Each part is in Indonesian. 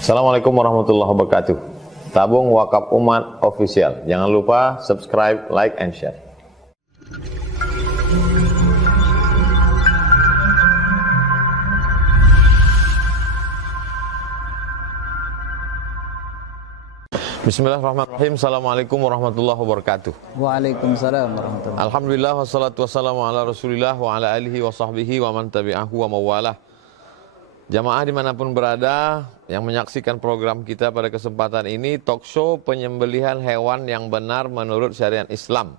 Assalamualaikum warahmatullahi wabarakatuh. Tabung Wakaf Umat Official. Jangan lupa subscribe, like, and share. Bismillahirrahmanirrahim. Assalamualaikum warahmatullahi wabarakatuh. Waalaikumsalam warahmatullahi wabarakatuh. Alhamdulillah wassalatu wassalamu ala rasulillah wa ala alihi wa sahbihi wa man tabi'ahu wa mawalah. Jamaah dimanapun berada yang menyaksikan program kita pada kesempatan ini, talk show penyembelihan hewan yang benar menurut syariat Islam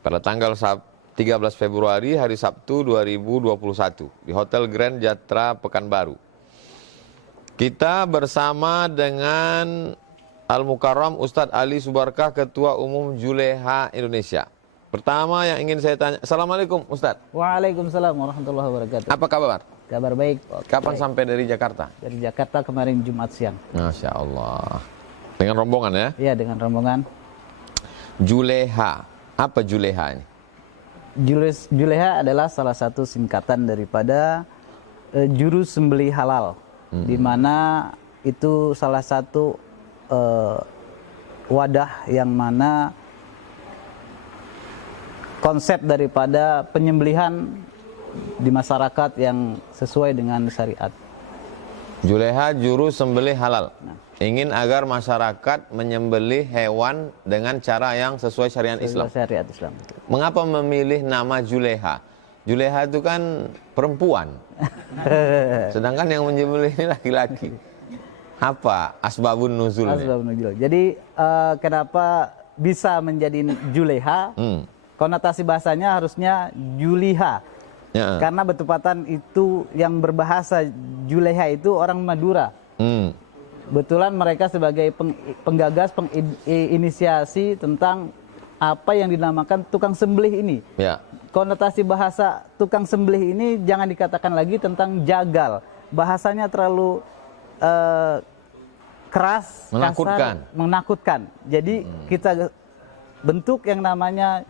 pada tanggal 13 Februari hari Sabtu 2021 di Hotel Grand Jatra Pekanbaru. Kita bersama dengan Al-Mukarram Ustadz Ali Subarkah, Ketua Umum Juleha Indonesia. Pertama yang ingin saya tanya, Assalamualaikum Ustadz. Waalaikumsalam warahmatullahi wabarakatuh. Apa kabar? Kabar baik. Kapan sampai dari Jakarta? Dari Jakarta kemarin Jumat siang. Masya Allah. Dengan rombongan ya? Iya, dengan rombongan. Juleha. Apa Juleha ini? Juleha adalah salah satu singkatan daripada juru sembelih halal. Di mana itu salah satu wadah yang mana konsep daripada penyembelihan di masyarakat yang sesuai dengan syariat. Juleha juru sembelih halal. Ingin agar masyarakat menyembelih hewan dengan cara yang sesuai syariat Islam. Syariat Islam. Mengapa memilih nama Juleha? Juleha itu kan perempuan. Sedangkan yang menyembelih ini laki-laki. Apa asbabun nuzulnya? Asbabun nuzul. Jadi kenapa bisa menjadi Juleha? Konotasi bahasanya harusnya Juliha. Ya. Karena bertepatan itu yang berbahasa Juleha itu orang Madura. Betulan mereka sebagai penggagas, penginisiasi tentang apa yang dinamakan tukang sembelih ini. Ya. Konotasi bahasa tukang sembelih ini jangan dikatakan lagi tentang jagal. Bahasanya terlalu keras, menakutkan. Kasar, menakutkan. Jadi kita bentuk yang namanya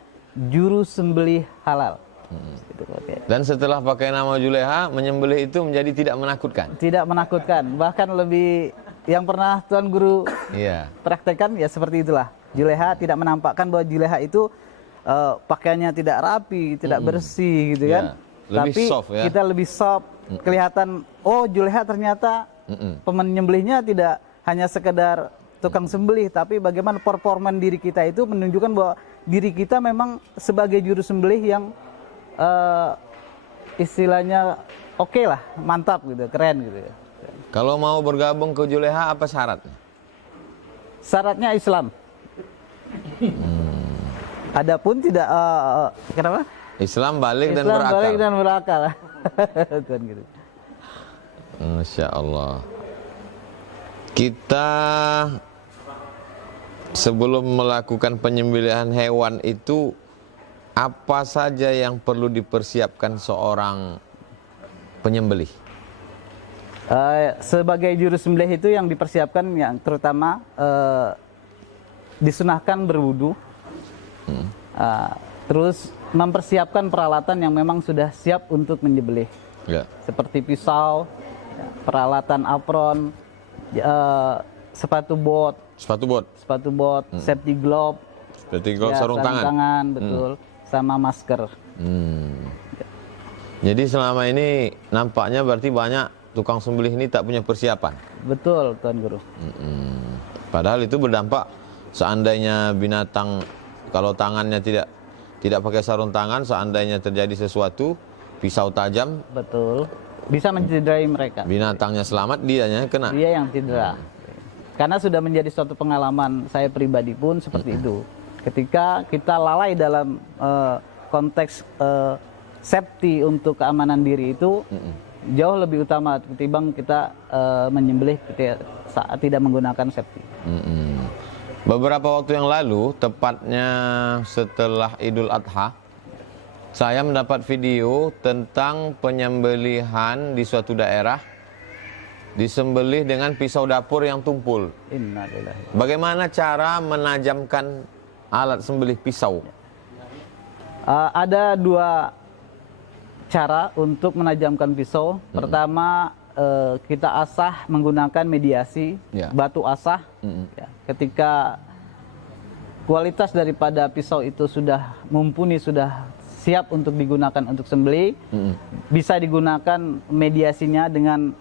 juru sembelih halal. Gitu, okay. Dan setelah pakai nama Juleha, menyembelih itu menjadi tidak menakutkan. Tidak menakutkan, bahkan lebih yang pernah Tuan Guru praktekkan ya seperti itulah. Juleha tidak menampakkan bahwa Juleha itu pakaiannya tidak rapi, tidak bersih gitu kan. Lebih tapi soft, ya? Kita lebih soft, kelihatan oh Juleha ternyata penyembelihnya tidak hanya sekedar tukang sembelih, tapi bagaimana performan diri kita itu menunjukkan bahwa diri kita memang sebagai juru sembelih yang istilahnya oke lah, mantap gitu, keren gitu. Kalau mau bergabung ke Juleha apa syaratnya? Syaratnya Islam. Adapun tidak kenapa? Islam balik dan Islam berakal. balik dan berakal. Tuan gitu. Masya Allah. Kita sebelum melakukan penyembelihan hewan itu, apa saja yang perlu dipersiapkan seorang penyembelih? Sebagai juru sembelih itu yang dipersiapkan yang terutama disunahkan berwudu, terus mempersiapkan peralatan yang memang sudah siap untuk menyembelih, seperti pisau, peralatan apron, sepatu bot, safety glove, sarung tangan, betul. Sama masker. Jadi selama ini nampaknya berarti banyak tukang sembelih ini tak punya persiapan. Betul, Tuan Guru. Padahal itu berdampak seandainya binatang kalau tangannya tidak pakai sarung tangan, seandainya terjadi sesuatu, pisau tajam, betul, bisa mencederai mereka. Binatangnya selamat, dianya kena. Dia yang cedera. Karena sudah menjadi suatu pengalaman saya pribadi pun seperti itu. Ketika kita lalai dalam konteks safety untuk keamanan diri itu jauh lebih utama ketimbang kita menyembelih saat tidak menggunakan safety. Beberapa waktu yang lalu, tepatnya setelah Idul Adha, saya mendapat video tentang penyembelihan di suatu daerah disembelih dengan pisau dapur yang tumpul. Innalillahi. Bagaimana cara menajamkan alat sembelih pisau? Ada dua cara untuk menajamkan pisau. Pertama, kita asah menggunakan mediasi, batu asah. Ya, ketika kualitas daripada pisau itu sudah mumpuni, sudah siap untuk digunakan untuk sembelih, bisa digunakan mediasinya dengan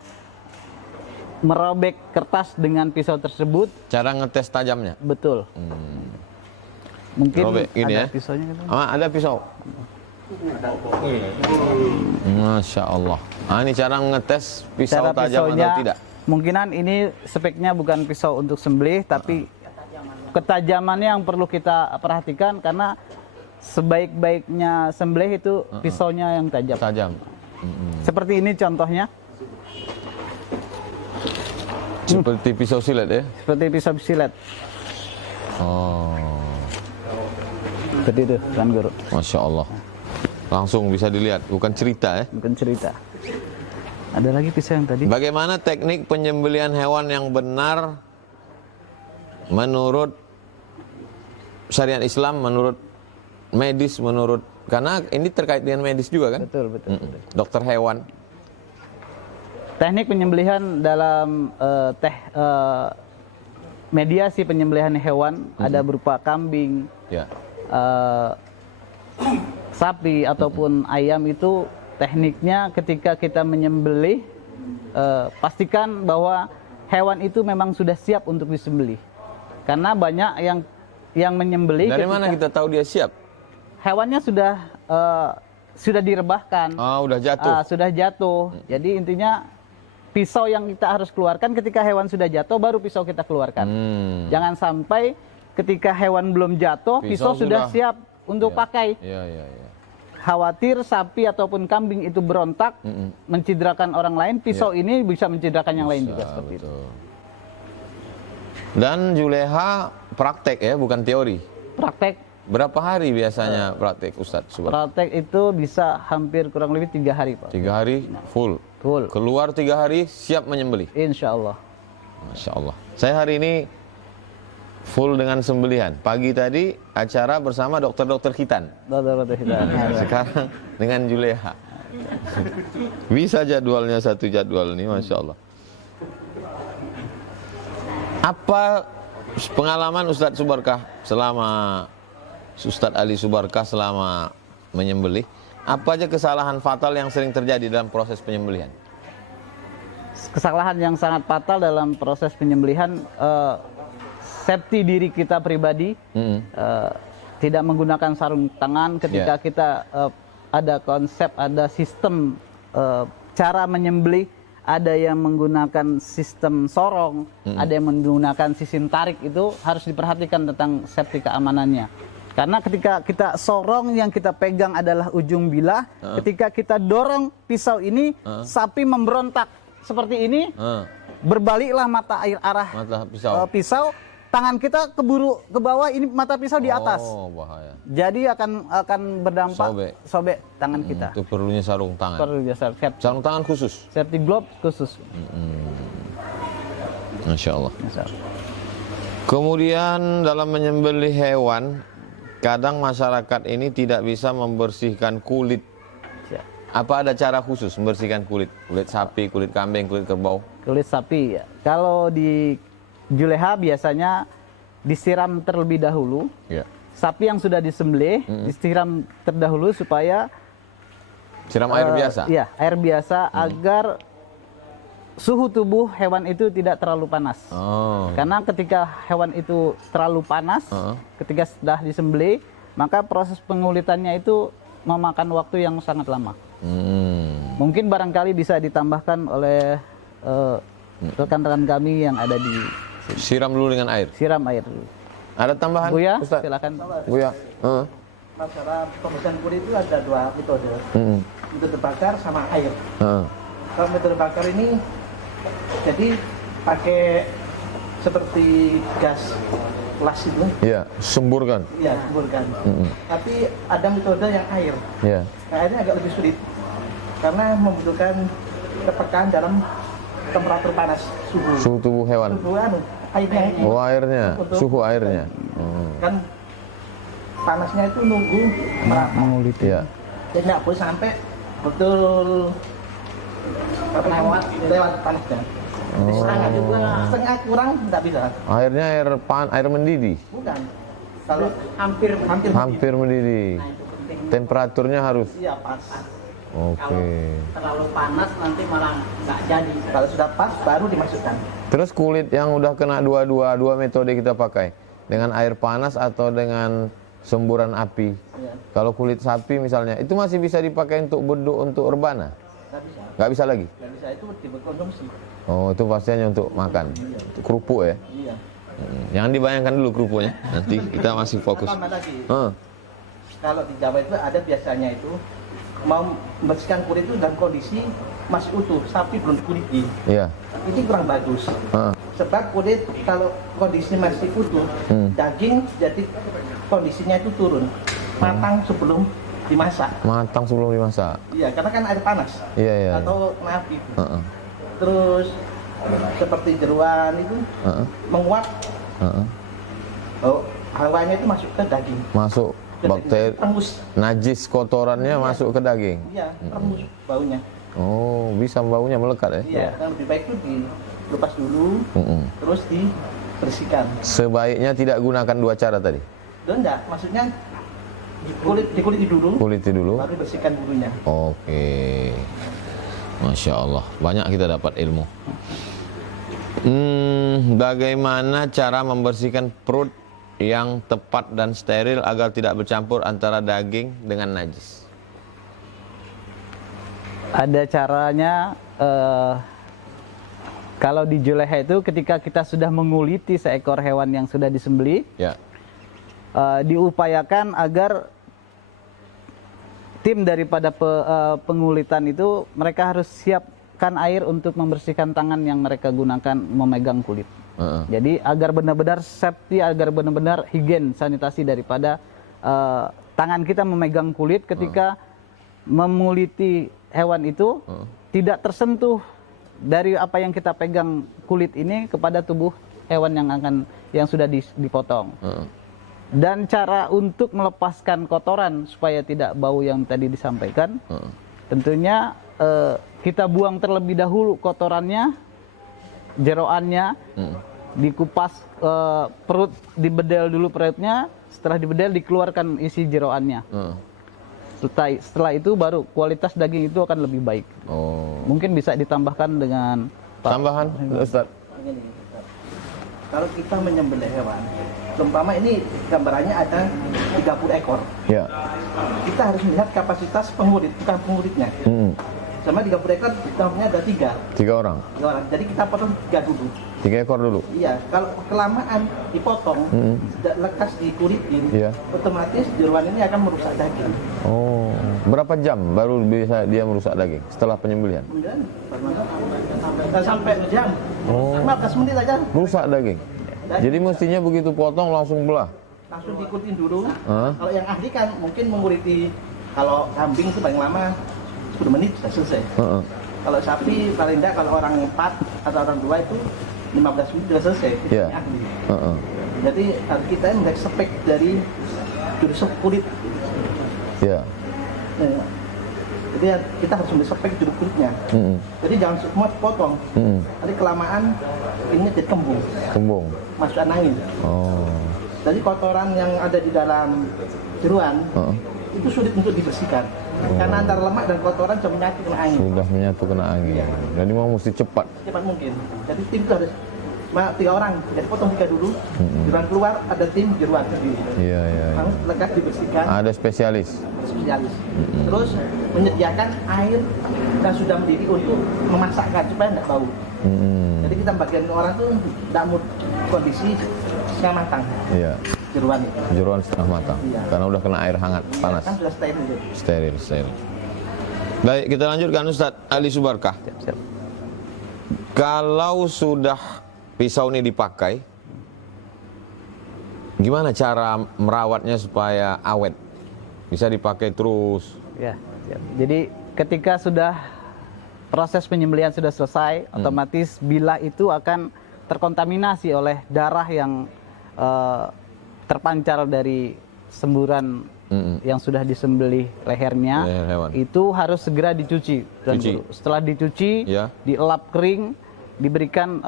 merobek kertas dengan pisau tersebut. Cara ngetes tajamnya? Betul. Mungkin robek, ada ya? pisaunya gitu. Ada pisau. Masya Allah. Ini cara ngetes pisau cara tajam pisaunya, atau tidak? Mungkinan ini speknya bukan pisau untuk sembelih, tapi ketajamannya yang perlu kita perhatikan, karena sebaik-baiknya sembelih itu pisaunya yang tajam. Tajam. Seperti ini contohnya. Seperti pisau silet ya? Seperti pisau silet. Oh. Seperti itu, Tuan Guru. Masya Allah. Langsung bisa dilihat, bukan cerita ya? Bukan cerita. Ada lagi pisau yang tadi. Bagaimana teknik penyembelihan hewan yang benar menurut syariat Islam, menurut medis, karena ini terkait dengan medis juga kan? Betul, betul. Dokter hewan. Teknik penyembelihan dalam mediasi penyembelihan hewan ada berupa kambing, sapi ataupun ayam. Itu tekniknya ketika kita menyembelih, pastikan bahwa hewan itu memang sudah siap untuk disembelih. Karena banyak yang menyembelih. Dari mana kita tahu dia siap? Hewannya sudah direbahkan. Udah jatuh. Sudah jatuh. Jadi intinya pisau yang kita harus keluarkan ketika hewan sudah jatuh, baru pisau kita keluarkan. Jangan sampai ketika hewan belum jatuh, pisau sudah siap untuk pakai. Khawatir sapi ataupun kambing itu berontak, mencidrakan orang lain, pisau ini bisa mencidrakan yang lain juga, seperti itu. Dan Juleha praktek ya, bukan teori? Praktek. Berapa hari biasanya praktek Ustadz Subar? Praktek itu bisa hampir kurang lebih 3 hari, Pak. 3 hari full? Full. Keluar 3 hari siap menyembelih? Insya Allah. Masya Allah. Saya hari ini full dengan sembelihan. Pagi tadi acara bersama dokter-dokter khitan. Dokter khitan. Sekarang dengan Juleha. Bisa jadwalnya satu jadwal nih, Masya Allah. Apa pengalaman Ustadz Subarkah selama Ustadz Ali Subarkah selama menyembelih? Apa aja kesalahan fatal yang sering terjadi dalam proses penyembelihan? Kesalahan yang sangat fatal dalam proses penyembelihan, safety diri kita pribadi, tidak menggunakan sarung tangan ketika kita ada konsep, ada sistem cara menyembelih. Ada yang menggunakan sistem sorong, ada yang menggunakan sistem tarik. Itu harus diperhatikan tentang safety keamanannya. Karena ketika kita sorong, yang kita pegang adalah ujung bilah. Ketika kita dorong pisau ini, sapi memberontak seperti ini, berbaliklah mata air arah pisau. Tangan kita keburu ke bawah, ini mata pisau di atas. Bahaya. Jadi akan berdampak sobek tangan kita. Itu perlunya sarung tangan. Perlunya sarung tangan khusus. Safety glove khusus. Masya Allah. Kemudian dalam menyembelih hewan, kadang masyarakat ini tidak bisa membersihkan kulit. Apa ada cara khusus membersihkan kulit? Kulit sapi, kulit kambing, kulit kerbau? Kulit sapi ya. Kalau di Juleha biasanya disiram terlebih dahulu. Sapi yang sudah disembelih disiram terdahulu supaya siram air biasa. Iya, air biasa agar suhu tubuh hewan itu tidak terlalu panas. Karena ketika hewan itu terlalu panas, ketika sudah disembelih, maka proses pengulitannya itu memakan waktu yang sangat lama. Mungkin barangkali bisa ditambahkan oleh rekan-rekan kami yang ada di sini. Siram dulu dengan air? Siram air dulu. Ada tambahan? Buya, silakan. Buya. Masalah pembersihan kulit itu ada 2 metode. Metode bakar sama air. Kalau metode bakar ini jadi pakai seperti gas las itu. Iya, semburkan. Iya, semburkan. Tapi ada metode yang air. Iya. Nah, airnya agak lebih sulit karena membutuhkan kepekaan dalam temperatur panas suhu tubuh hewan. Airnya. Airnya, suhu airnya. Kan panasnya itu nunggu mengulit ya. Jadi nggak boleh sampai betul lewat panasnya. Setengah kurang tidak bisa. Airnya air mendidih. Bukan. Kalau hampir mendidih. Temperaturnya harus. Iya pas. Oke. Terlalu panas nanti malah nggak jadi. Kalau sudah pas baru dimasukkan. Terus kulit yang udah kena dua metode kita pakai dengan air panas atau dengan semburan api. Ya. Kalau kulit sapi misalnya, itu masih bisa dipakai untuk beduk untuk rebana? Nggak bisa. Nggak bisa lagi? Nggak bisa, itu dikonsumsi. Oh, itu pastinya untuk makan. Untuk kerupuk ya? Iya. Jangan dibayangkan dulu kerupuknya. Nanti kita masih fokus. Tambah lagi. Kalau di Jawa itu ada biasanya itu mau membersihkan kulit itu dalam kondisi masih utuh, sapi belum kuliti. Iya. Ini kurang bagus. Sebab kulit kalau kondisi masih utuh, daging jadi kondisinya itu turun, matang sebelum dimasak. Matang sebelum dimasak. Iya, karena kan air panas. Iya. Atau kena api. Terus seperti jeruan itu menguap. Hawanya itu masuk ke daging. Masuk bakteri, tembus. najis kotorannya masuk ke daging. Iya, tembus baunya. Oh, bisa baunya melekat ya? Iya, dan lebih baik itu dilepas dulu, terus dibersihkan. Sebaiknya tidak gunakan dua cara tadi? Enggak, maksudnya dikuliti dulu. Kuliti dulu. Baru bersihkan bulunya. Oke. Masya Allah, banyak kita dapat ilmu. Bagaimana cara membersihkan perut yang tepat dan steril agar tidak bercampur antara daging dengan najis? Ada caranya. Kalau di juleha itu ketika kita sudah menguliti seekor hewan yang sudah disembelih, Ya. Diupayakan agar tim daripada pengulitan itu mereka harus siapkan air untuk membersihkan tangan yang mereka gunakan memegang kulit. Jadi agar benar-benar safety, agar benar-benar higien sanitasi daripada tangan kita memegang kulit ketika memuliti hewan itu tidak tersentuh dari apa yang kita pegang kulit ini kepada tubuh hewan yang sudah dipotong. Dan cara untuk melepaskan kotoran supaya tidak bau yang tadi disampaikan, tentunya kita buang terlebih dahulu kotorannya, jeroannya, dikupas perut, dibedel dulu perutnya, setelah dibedel dikeluarkan isi jeroannya. Setelah itu baru kualitas daging itu akan lebih baik. Mungkin bisa ditambahkan dengan tambahan, Ustaz. Kalau kita menyembelih hewan, umpama ini gambarannya ada 30 ekor. Ya. Kita harus melihat kapasitas pengulit, bukan pengulitnya. Sama 30 ekor, ditambahnya ada 3. 3 orang. 3 orang. Jadi kita potong 3 dulu. 3 ekor dulu. Iya, kalau kelamaan dipotong, tidak lekas dikulitin, otomatis jeruan ini akan merusak daging. Oh, berapa jam baru bisa dia merusak daging setelah penyembelihan? Kemudian, sampai jam, 15 menit aja. Rusak daging. Jadi mestinya begitu potong langsung belah. Langsung dikulitin dulu. Kalau yang ahli kan mungkin menguliti, kalau kambing itu paling lama 10 menit sudah selesai. Kalau sapi paling tidak kalau orang 4 atau orang 2 itu 15 menit sudah selesai. Iya. Ahli. Jadi kita melihat spek dari jurus kulit. Iya. Nah, jadi kita harus melihat spek jurus kulitnya. Jadi jangan semua potong. Nanti kelamaan ini jadi kembung. Kembung. Masuk angin. Jadi kotoran yang ada di dalam jeruan itu sulit untuk dibersihkan. Karena antara lemak dan kotoran sudah menyatu kena angin. Sudah menyatu kena angin. Jadi mau mesti cepat. Cepat mungkin. Jadi tim itu harus 3 orang. Jadi potong 3 dulu. Jeruan keluar ada tim jeruan sendiri. Iya. Lalu lekas dibersihkan. Ada spesialis. Terus menyediakan air yang sudah mendidih untuk memasakkan supaya tidak bau. Jadi kita bagian orang tuh tidak mau kondisi setengah matang. Iya. Jeruan itu. Jeruan setengah matang. Iya. Karena udah kena air hangat, panas. Kan sudah steril. Steril. Baik, kita lanjutkan Ustadz Ali Subarkah. Siap. Kalau sudah pisau ini dipakai, gimana cara merawatnya supaya awet? Bisa dipakai terus? Ya, siap. Jadi ketika sudah proses penyembelihan sudah selesai, otomatis bilah itu akan terkontaminasi oleh darah yang terpancar dari semburan yang sudah disembelih lehernya, Leher hewan. itu harus segera dicuci. Tuan Cuci. Guru. Setelah dicuci, Ya. dielap kering, diberikan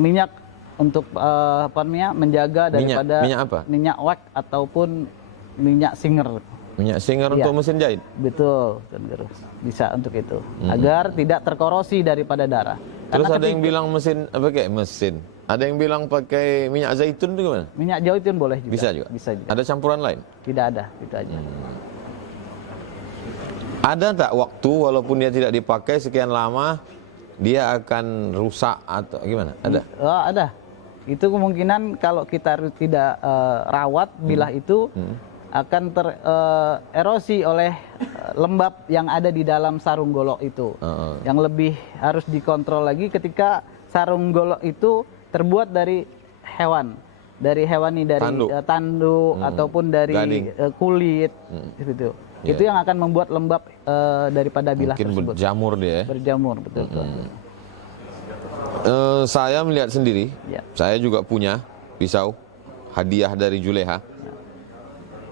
minyak untuk apa namanya, menjaga daripada Minyak apa? minyak wax ataupun minyak singer. Minyak singer Iya. untuk mesin jahit. Betul, Tuan Guru. Bisa untuk itu. Agar tidak terkorosi daripada darah. Terus Karena ada yang bilang mesin apa kayak mesin. Ada yang bilang pakai minyak zaitun itu gimana? minyak zaitun boleh juga. Bisa juga. Bisa juga. Ada campuran lain? Tidak ada, itu aja. Ada tak waktu walaupun dia tidak dipakai sekian lama dia akan rusak atau gimana? Ada? Oh, ada. Itu kemungkinan kalau kita tidak rawat bilah itu akan tererosi oleh lembab yang ada di dalam sarung golok itu. Yang lebih harus dikontrol lagi ketika sarung golok itu terbuat dari hewan. Dari hewani, dari tanduk ataupun dari kulit gitu. Ya. Itu yang akan membuat lembab daripada bilah Mungkin tersebut. berjamur dia. Berjamur, betul. Saya melihat sendiri, Ya. saya juga punya pisau hadiah dari Juleha.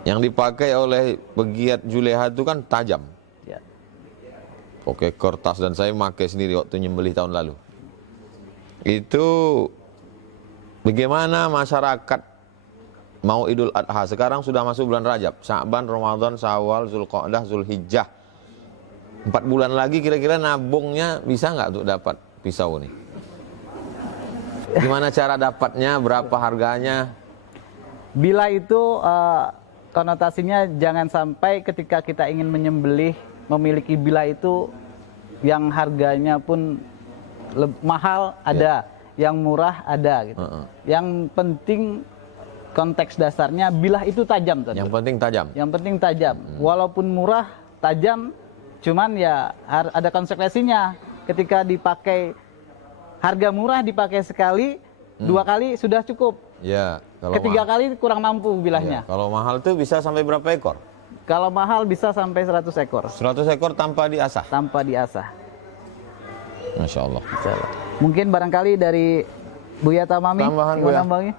Yang dipakai oleh pegiat Juleha itu kan tajam. Ya. Oke, kertas, dan saya pakai sendiri waktu nyembelih tahun lalu. Itu bagaimana masyarakat mau Idul Adha. Sekarang sudah masuk bulan Rajab, Sya'ban, Ramadan, Syawal, Zulqa'dah, Zulhijjah. 4 bulan lagi kira-kira nabungnya bisa nggak untuk dapat pisau nih? Gimana cara dapatnya, berapa harganya? Bila itu konotasinya jangan sampai ketika kita ingin menyembelih memiliki bila itu yang harganya pun mahal ada, yang murah ada gitu. Yang penting konteks dasarnya bilah itu tajam. Yang penting tajam. Yang penting tajam. Walaupun murah, tajam, cuman ya ada konsekuensinya. Ketika dipakai harga murah dipakai sekali, 2 kali sudah cukup. Ya, kalau Ketiga kali kurang mampu bilahnya. kalau mahal tuh bisa sampai berapa ekor? Kalau mahal bisa sampai 100 ekor 100 ekor tanpa diasah. tanpa diasah. Masya Allah. Insyaallah. Mungkin barangkali dari Buya Tamami. Tambahan, gimana, Buya. Bang?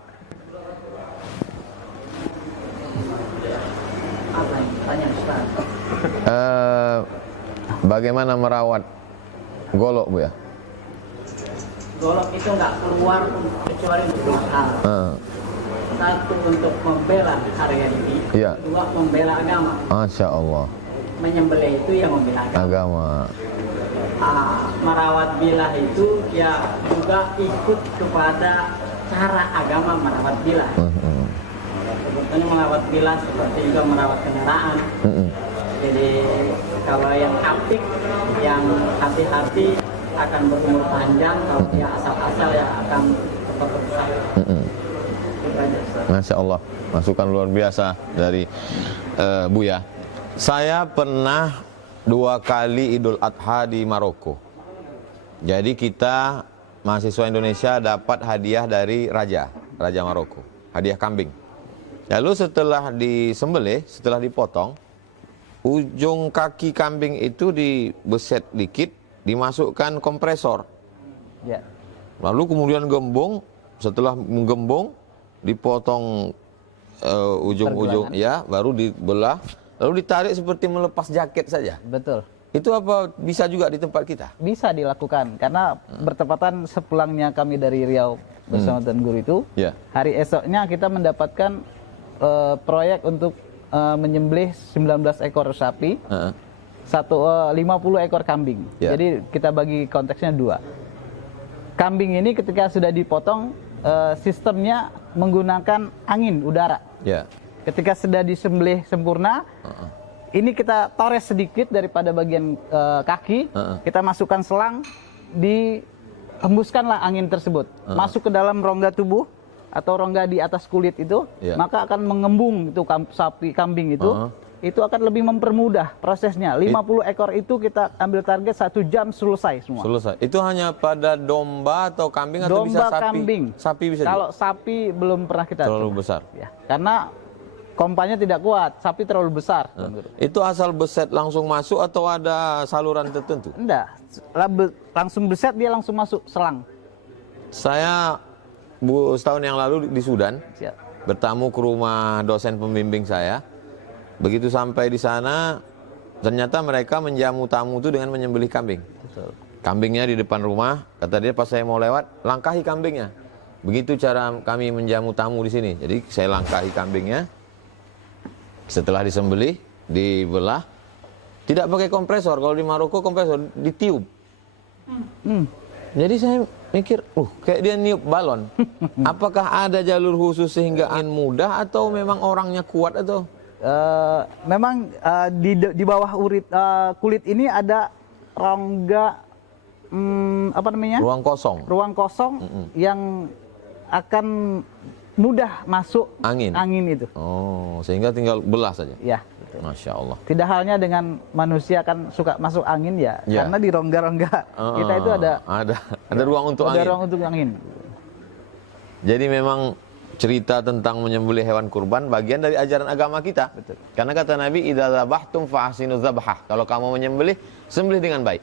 Apa yang tanya Ustaz? Bagaimana merawat golok, Bu ya? Golok itu nggak keluar kecuali untuk 2 hal. Satu, untuk membela harga diri. Iya. 2, membela agama. Masya Allah. Menyembelih itu yang membela agama. Agama. Merawat bilah itu ya juga ikut kepada cara agama merawat bilah. Sebetulnya merawat bilah seperti juga merawat kendaraan. Jadi kalau yang apik, yang hati-hati akan berumur panjang. Kalau dia asal-asal ya akan cepat rusak. Masya Allah. Masukan luar biasa dari Buya. Saya pernah 2 kali Idul Adha di Maroko. Jadi kita mahasiswa Indonesia dapat hadiah dari Raja Maroko, hadiah kambing. Lalu setelah disembelih, setelah dipotong, ujung kaki kambing itu dibeset dikit, dimasukkan kompresor. Ya. Lalu kemudian gembung, setelah menggembung, dipotong ujung-ujung, ya, baru dibelah. Lalu ditarik seperti melepas jaket saja. Betul. Itu apa bisa juga di tempat kita? Bisa dilakukan karena bertepatan sepulangnya kami dari Riau bersama Tuan Guru itu. Ya. Hari esoknya kita mendapatkan proyek untuk menyembelih 19 ekor sapi, 50 ekor kambing. Ya. Jadi kita bagi konteksnya 2. Kambing ini ketika sudah dipotong, sistemnya menggunakan angin udara. Ya. Ketika sudah disembelih sempurna, ini kita tores sedikit daripada bagian kaki, kita masukkan selang, dihembuskanlah angin tersebut masuk ke dalam rongga tubuh atau rongga di atas kulit itu, maka akan mengembung itu sapi kambing itu. Itu akan lebih mempermudah prosesnya. 50 ekor itu kita ambil target 1 jam selesai semua. Selesai. Itu hanya pada domba atau kambing atau bisa Domba, sapi? kambing. Sapi bisa Kalau juga? sapi belum pernah kita Terlalu coba. besar. Ya, karena kompanya tidak kuat, sapi terlalu besar. Itu asal beset langsung masuk atau ada saluran tertentu? Enggak, langsung beset dia langsung masuk selang. Saya setahun yang lalu di Sudan Siap. bertamu ke rumah dosen pembimbing saya. Begitu sampai di sana, ternyata mereka menjamu tamu itu dengan menyembelih kambing. Betul. Kambingnya di depan rumah, kata dia pas saya mau lewat, langkahi kambingnya. Begitu cara kami menjamu tamu di sini. Jadi saya langkahi kambingnya. Setelah disembelih, dibelah, tidak pakai kompresor. Kalau di Maroko kompresor ditiup. Jadi saya mikir, kayak dia niup balon. Apakah ada jalur khusus sehingga mudah atau memang orangnya kuat atau? Memang di bawah kulit ini ada rongga apa namanya? Ruang kosong. Ruang kosong yang akan mudah masuk angin itu. Oh, sehingga tinggal belah saja. Ya. Masya Allah. Tidak halnya dengan manusia kan suka masuk angin ya, karena di rongga-rongga kita itu ada ruang untuk angin. Ada ruang untuk angin. Jadi memang cerita tentang menyembelih hewan kurban bagian dari ajaran agama kita. Betul. Karena kata Nabi, idza dzabhtum fa ahsinu dzabhah. Kalau kamu menyembelih, sembelih dengan baik.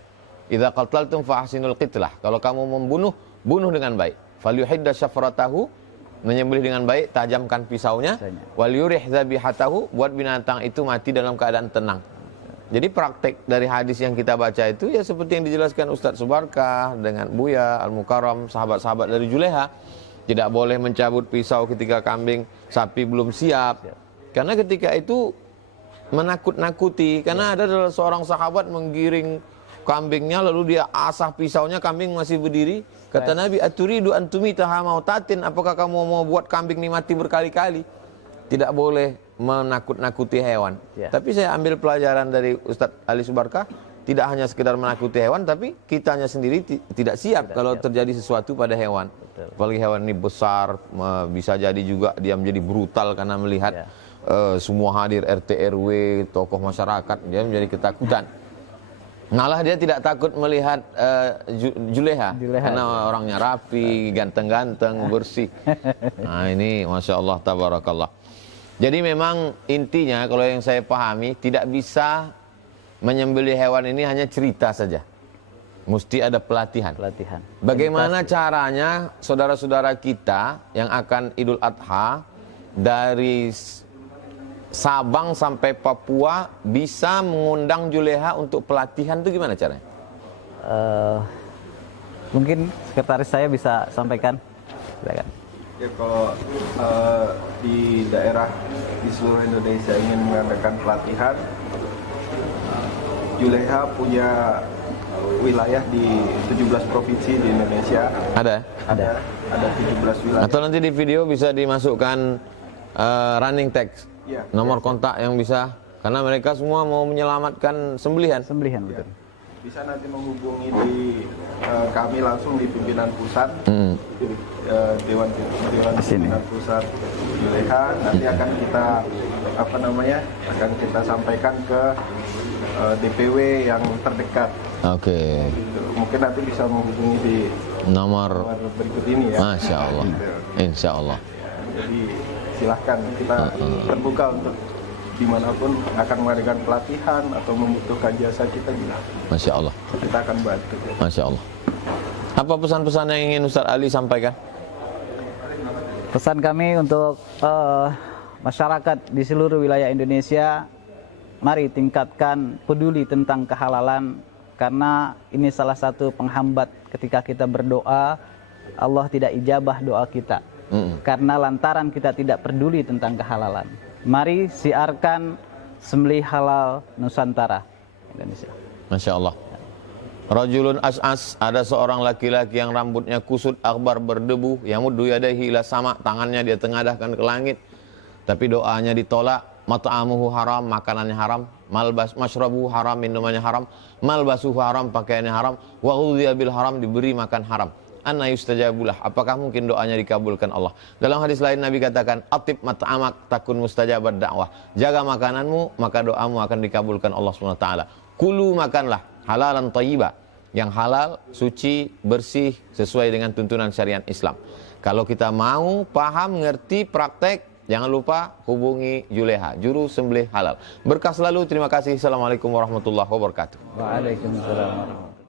Idza qataltum fa ahsinul qitlah. Kalau kamu membunuh, bunuh dengan baik. Falyuhidda syafratahu, menyembelih dengan baik, tajamkan pisaunya. Wal yurih dzabihatahu, buat binatang itu mati dalam keadaan tenang. Jadi praktek dari hadis yang kita baca itu ya seperti yang dijelaskan Ustadz Subarkah dengan Buya Al-Mukarram, sahabat-sahabat dari Juleha. Tidak boleh mencabut pisau ketika kambing sapi belum siap. Karena ketika itu menakut-nakuti. Karena ada seorang sahabat menggiring kambingnya lalu dia asah pisaunya, kambing masih berdiri. Kata Nabi, aturidu antumitaha mautatin, apakah kamu mau buat kambing ini mati berkali-kali? Tidak boleh menakut-nakuti hewan. Tapi saya ambil pelajaran dari Ustadz Ali Subarkah, tidak hanya sekedar menakuti hewan, tapi kitanya sendiri tidak siap kalau terjadi sesuatu pada hewan. Apalagi hewan ini besar, bisa jadi juga dia menjadi brutal karena melihat semua hadir RT RW, tokoh masyarakat, dia menjadi ketakutan. Malah dia tidak takut melihat Juleha karena orangnya rapi, ganteng-ganteng, bersih. Nah ini Masya Allah, tabarakallah. Jadi memang intinya kalau yang saya pahami, tidak bisa menyembelih hewan ini hanya cerita saja. Mesti ada pelatihan. Bagaimana caranya saudara-saudara kita yang akan Idul Adha dari Sabang sampai Papua bisa mengundang Juleha untuk pelatihan, itu gimana caranya? Mungkin sekretaris saya bisa sampaikan. Silakan. Ya, kalau di daerah di seluruh Indonesia ingin mengadakan pelatihan, Juleha punya wilayah di 17 provinsi di Indonesia. Ada 17 wilayah. Atau nanti di video bisa dimasukkan running text. Nomor kontak yang bisa, karena mereka semua mau menyelamatkan sembelihan. Betul. Bisa nanti menghubungi di kami langsung di pimpinan pusat, Dewan Pimpinan Pusat Juleha. Nanti akan kita akan kita sampaikan ke DPW yang terdekat. Oke. Mungkin nanti bisa menghubungi di nomor berikut ini ya. Masya Allah. Insya Allah. Jadi silahkan, kita terbuka untuk dimanapun akan mengadakan pelatihan atau membutuhkan jasa kita juga. Masya Allah. Kita akan bantu. Masya Allah. Apa pesan-pesan yang ingin Ustaz Ali sampaikan? Pesan kami untuk masyarakat di seluruh wilayah Indonesia, mari tingkatkan peduli tentang kehalalan, karena ini salah satu penghambat ketika kita berdoa, Allah tidak ijabah doa kita. Karena lantaran kita tidak peduli tentang kehalalan. Mari siarkan sembelih halal Nusantara Indonesia. Masya Allah. Rajulun as'as, ada seorang laki-laki yang rambutnya kusut, akbar berdebu, yamuddu yadaihi ila sama, tangannya dia tengadahkan ke langit, tapi doanya ditolak. Mat'amuhu haram, makanannya haram. Mashrabuhu haram, minumannya haram. Malbasuhu haram, pakaiannya haram. Wa ghudhiya bil haram, diberi makan haram. Anna yustajabulah, apakah mungkin doanya dikabulkan Allah? Dalam hadis lain Nabi katakan, atib mat'amak takun mustajabat dakwah. Jaga makananmu, maka doamu akan dikabulkan Allah SWT. Kulu, makanlah halalan thayyibah, yang halal, suci, bersih, sesuai dengan tuntunan syariat Islam. Kalau kita mau paham, ngerti, praktek, jangan lupa hubungi Juleha, juru sembelih halal. Berkah selalu, terima kasih. Assalamualaikum warahmatullahi wabarakatuh. Waalaikumsalam.